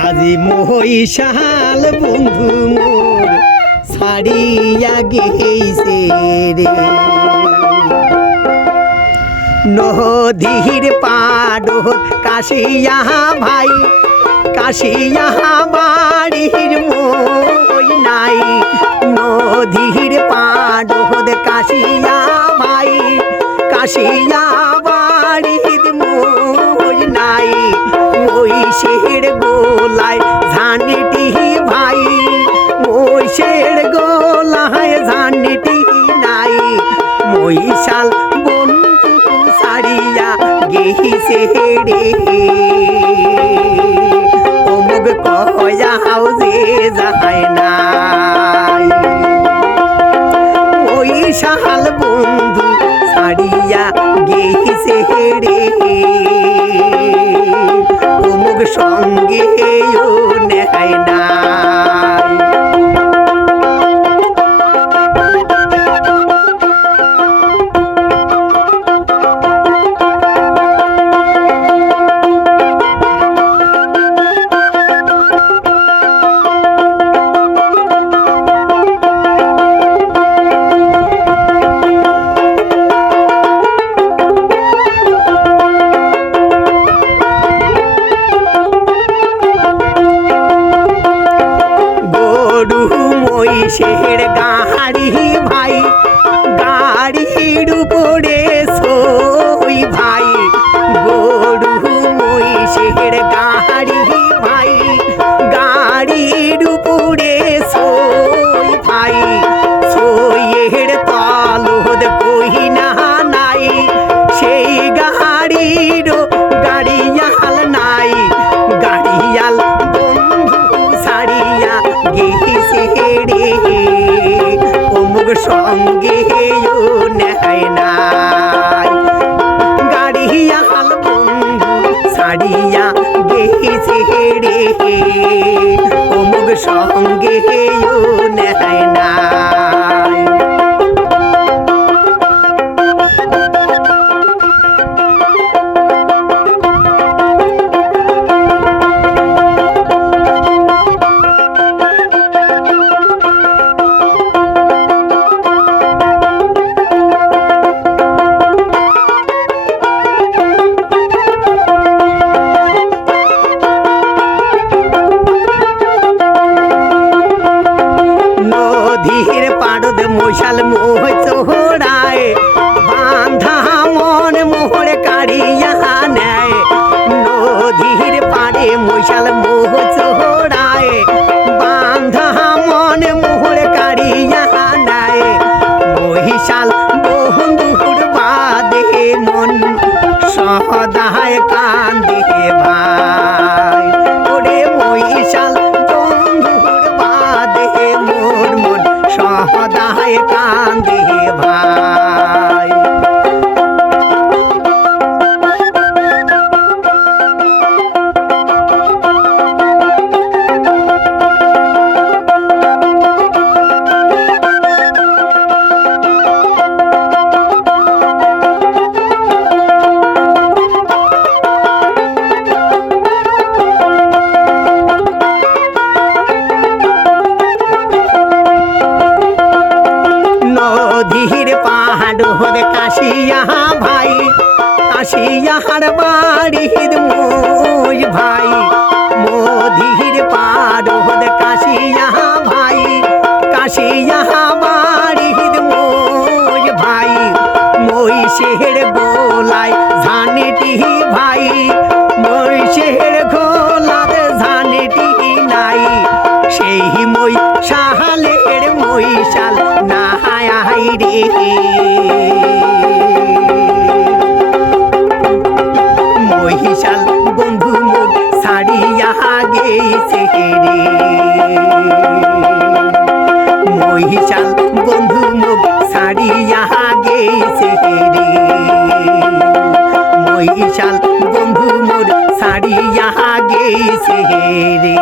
আজি মহিষাল বন্ধু মোর ছাড়িয়া গেছে রে নদীর পাড়ত কাশিয়া ভাই কাশিয়া বাড়ির মই নাই নদীর পাড়ত কাশিয়া ভাই কাশিয়া বাড়ির মই নাই মহিষের গোলায় ঝানিটি ভাই মহিষের গোলায় ঝানিটি নাই মহিষাল বন্ধু ছাড়িয়া গেছে রে অমুক কয়াও যে যায় নাই মহিষাল বন্ধু ছাড়িয়া গেছে রে অমুক সঙ্গে নেয় নাই মহিষের গাড়ি ভাই গাড়ির উপরে সই ভাই গরু মহিষের গাড়ি ভাই গাড়ির উপরে সই ভাই সইয়ের তলদ কহিনা নাই সেই গাড়ির গাড়িয়াল নাই গাড়িয়াল বন্ধু ছাড়িয়া গেছে রে অমুক সঙ্গে নেয় নাই গাড়িয়াল বন্ধু ছাড়িয়া গেছে রে অমুক সঙ্গে নেয় নাই নদীর পাড়ত মশাল মোহ চোড়ায় বান্ধা মন মোহর কাড়িয়া নেয় নদীর পাড়ে মশাল মোহ চোড়ায় বান্ধা মন মোহর কাড়িয়া নেয় মহিষাল বন্ধুর বাদে মন সদায় কান্দে ভাই ওরে মহিষাল বন্ধুর বাদে মোর মন সদায় কান্দে ভাই নদীর পাহাড় হরে কাশিয়া ভাই কাশিয়ার বাড়ির মই ভাই নদীর পাহাড় হরে কাশিয়া ভাই কাশিয়া বাড়ির মই ভাই মহিষের গোলায় ঝানিটি ভাই মহিষের গোলায় ঝানিটি নাই সেই মহিষালের মহিষাল নাই রে মহিষাল বন্ধু মুখ ছাড়িয়া গেছে রে মহিষাল বন্ধু মুখ ছাড়িয়া গেছে রে মহিষাল বন্ধু মোর ছাড়িয়া গেছে রে